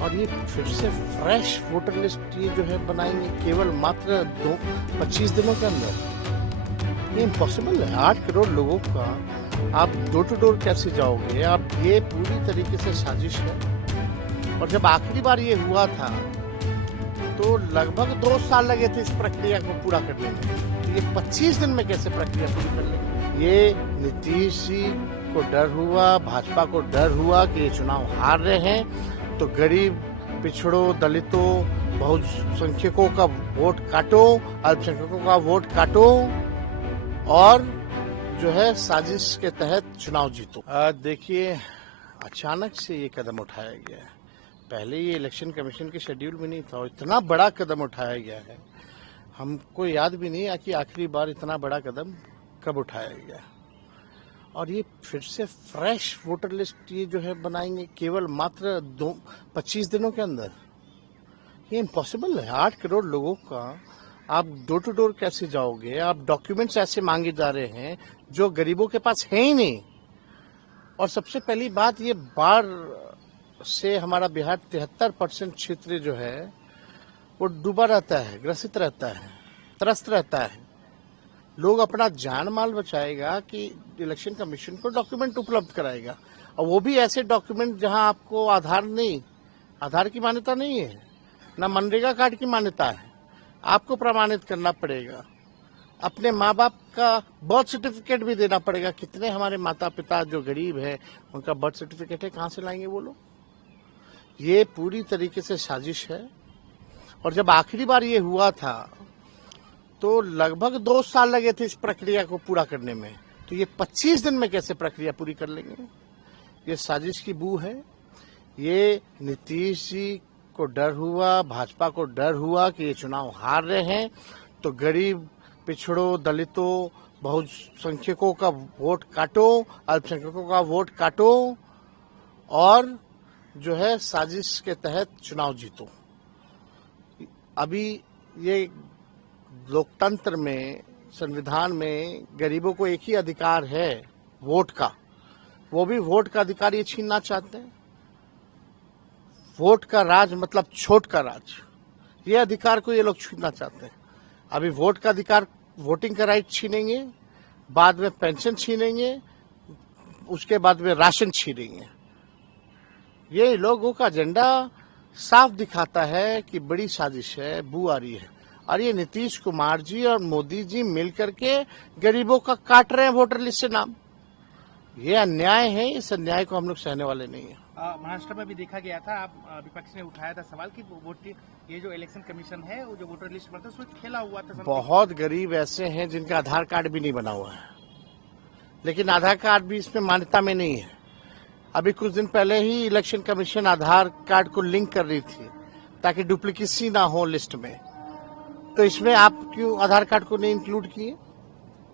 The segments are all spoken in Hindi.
और ये फिर से फ्रेश वोटर लिस्ट ये जो है बनाएंगे केवल मात्र 25 दिनों के अंदर। ये इम्पॉसिबल है। 8 करोड़ लोगों का आप डोर टू डोर कैसे जाओगे? आप ये पूरी तरीके से साजिश है। और जब आखिरी बार ये हुआ था तो लगभग 2 साल लगे थे इस प्रक्रिया को पूरा करने में। तो ये 25 दिन में कैसे प्रक्रिया पूरी कर लेंगे? ये नीतीश जी को डर हुआ, भाजपा को डर हुआ कि ये चुनाव हार रहे हैं, तो गरीब, पिछड़ों, दलितों, बहुसंख्यकों का वोट काटो, अल्पसंख्यकों का वोट काटो और जो है साजिश के तहत चुनाव जीतो। देखिए, अचानक से ये कदम उठाया गया है। पहले ये इलेक्शन कमीशन के शेड्यूल में नहीं था और इतना बड़ा कदम उठाया गया है, हमको याद भी नहीं है कि आखिरी बार इतना बड़ा कदम कब उठाया गया। और ये फिर से फ्रेश वोटर लिस्ट ये जो है बनाएंगे केवल मात्र 25 दिनों के अंदर। ये इम्पॉसिबल है। 8 करोड़ लोगों का आप डोर टू डोर कैसे जाओगे? आप डॉक्यूमेंट्स ऐसे मांगे जा रहे हैं जो गरीबों के पास है ही नहीं। और सबसे पहली बात, ये बाढ़ से हमारा बिहार 73% क्षेत्र जो है वो डूबा रहता है, ग्रसित रहता है, त्रस्त रहता है। लोग अपना जान माल बचाएगा कि इलेक्शन कमीशन को डॉक्यूमेंट उपलब्ध कराएगा, और वो भी ऐसे डॉक्यूमेंट जहां आपको आधार की मान्यता नहीं है, ना मनरेगा कार्ड की मान्यता है। आपको प्रमाणित करना पड़ेगा, अपने माँ बाप का बर्थ सर्टिफिकेट भी देना पड़ेगा। कितने हमारे माता पिता जो गरीब है उनका बर्थ सर्टिफिकेट है, कहाँ से लाएंगे वो लोग? ये पूरी तरीके से साजिश है। और जब आखिरी बार ये हुआ था तो लगभग 2 साल लगे थे इस प्रक्रिया को पूरा करने में। तो ये 25 दिन में कैसे प्रक्रिया पूरी कर लेंगे? ये साजिश की बू है। ये नीतीश जी को डर हुआ, भाजपा को डर हुआ कि ये चुनाव हार रहे हैं, तो गरीब, पिछड़ों, दलितों, बहुसंख्यकों का वोट काटो, अल्पसंख्यकों का वोट काटो और जो है साजिश के तहत चुनाव जीतो। अभी ये लोकतंत्र में, संविधान में गरीबों को एक ही अधिकार है, वोट का। वो भी वोट का अधिकार ये छीनना चाहते हैं। वोट का राज मतलब छोट का राज, ये अधिकार को ये लोग छीनना चाहते हैं। अभी वोट का अधिकार, वोटिंग का राइट छीनेंगे, बाद में पेंशन छीनेंगे, उसके बाद में राशन छीनेंगे। ये लोगों का एजेंडा साफ दिखाता है कि बड़ी साजिश है, बू आ रही है। और ये नीतीश कुमार जी और मोदी जी मिल करके गरीबों का काट रहे हैं वोटर लिस्ट से नाम। ये अन्याय है। इस अन्याय को हम लोग सहने वाले नहीं है। महाराष्ट्र में भी देखा गया था, आप विपक्ष ने उठाया था सवाल कि ये जो इलेक्शन कमीशन है वो जो वोटर लिस्ट बनता है उसमें खेला हुआ था। बहुत गरीब ऐसे हैं जिनका आधार कार्ड भी नहीं बना हुआ है, लेकिन आधार कार्ड भी इसमें मान्यता में नहीं है। अभी कुछ दिन पहले ही इलेक्शन कमीशन आधार कार्ड को लिंक कर रही थी ताकि डुप्लीकेसी ना हो लिस्ट में। तो इसमें आप क्यों आधार कार्ड को नहीं इंक्लूड किए?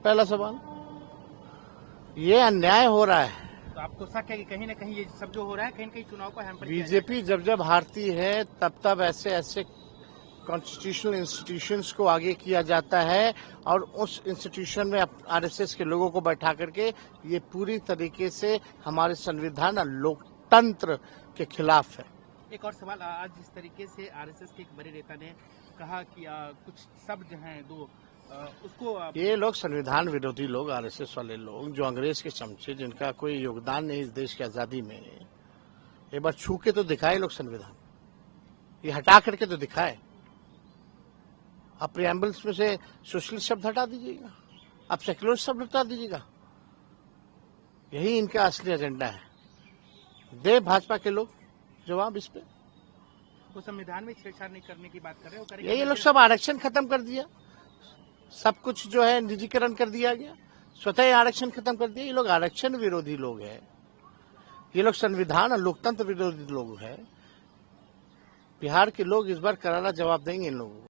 पहला सवाल। ये अन्याय हो रहा है। तो आपको शक है कि कहीं ना कहीं ये सब जो हो रहा है कहीं ना कहीं चुनाव को हैम्पर? बीजेपी जब जब हारती है तब ऐसे कॉन्स्टिट्यूशनल इंस्टीट्यूशंस को आगे किया जाता है और उस इंस्टीट्यूशन में आरएसएस के लोगों को बैठा करके ये पूरी तरीके से हमारे संविधान और लोकतंत्र के खिलाफ है। एक और सवाल, आज जिस तरीके से आरएसएस के एक बड़े नेता ने कहा कि कुछ शब्द हैं दो उसको ये लोग संविधान विरोधी लोग, आरएसएस वाले लोग जो अंग्रेज के चमचे, जिनका कोई योगदान नहीं इस देश की आजादी में, एक बार छू के तो दिखाए लोग संविधान, ये हटा करके तो दिखाए। आप प्रिएम्बल्स में से सोशलिस्ट शब्द हटा दीजिएगा, आप सेक्युलर शब्द हटा दीजिएगा। यही इनका असली एजेंडा है। दे भाजपा के लोग जवाब इस पे। वो संविधान में छेड़छाड़ नहीं करने की बात कर रहे हैं। ये लोग सब आरक्षण खत्म कर दिया, सब कुछ जो है निजीकरण कर दिया गया, स्वतः आरक्षण खत्म कर दिया। ये लोग आरक्षण विरोधी लोग हैं, ये लोग संविधान और लोकतंत्र विरोधी लोग हैं। बिहार के लोग इस बार करारा जवाब देंगे इन लोगों को।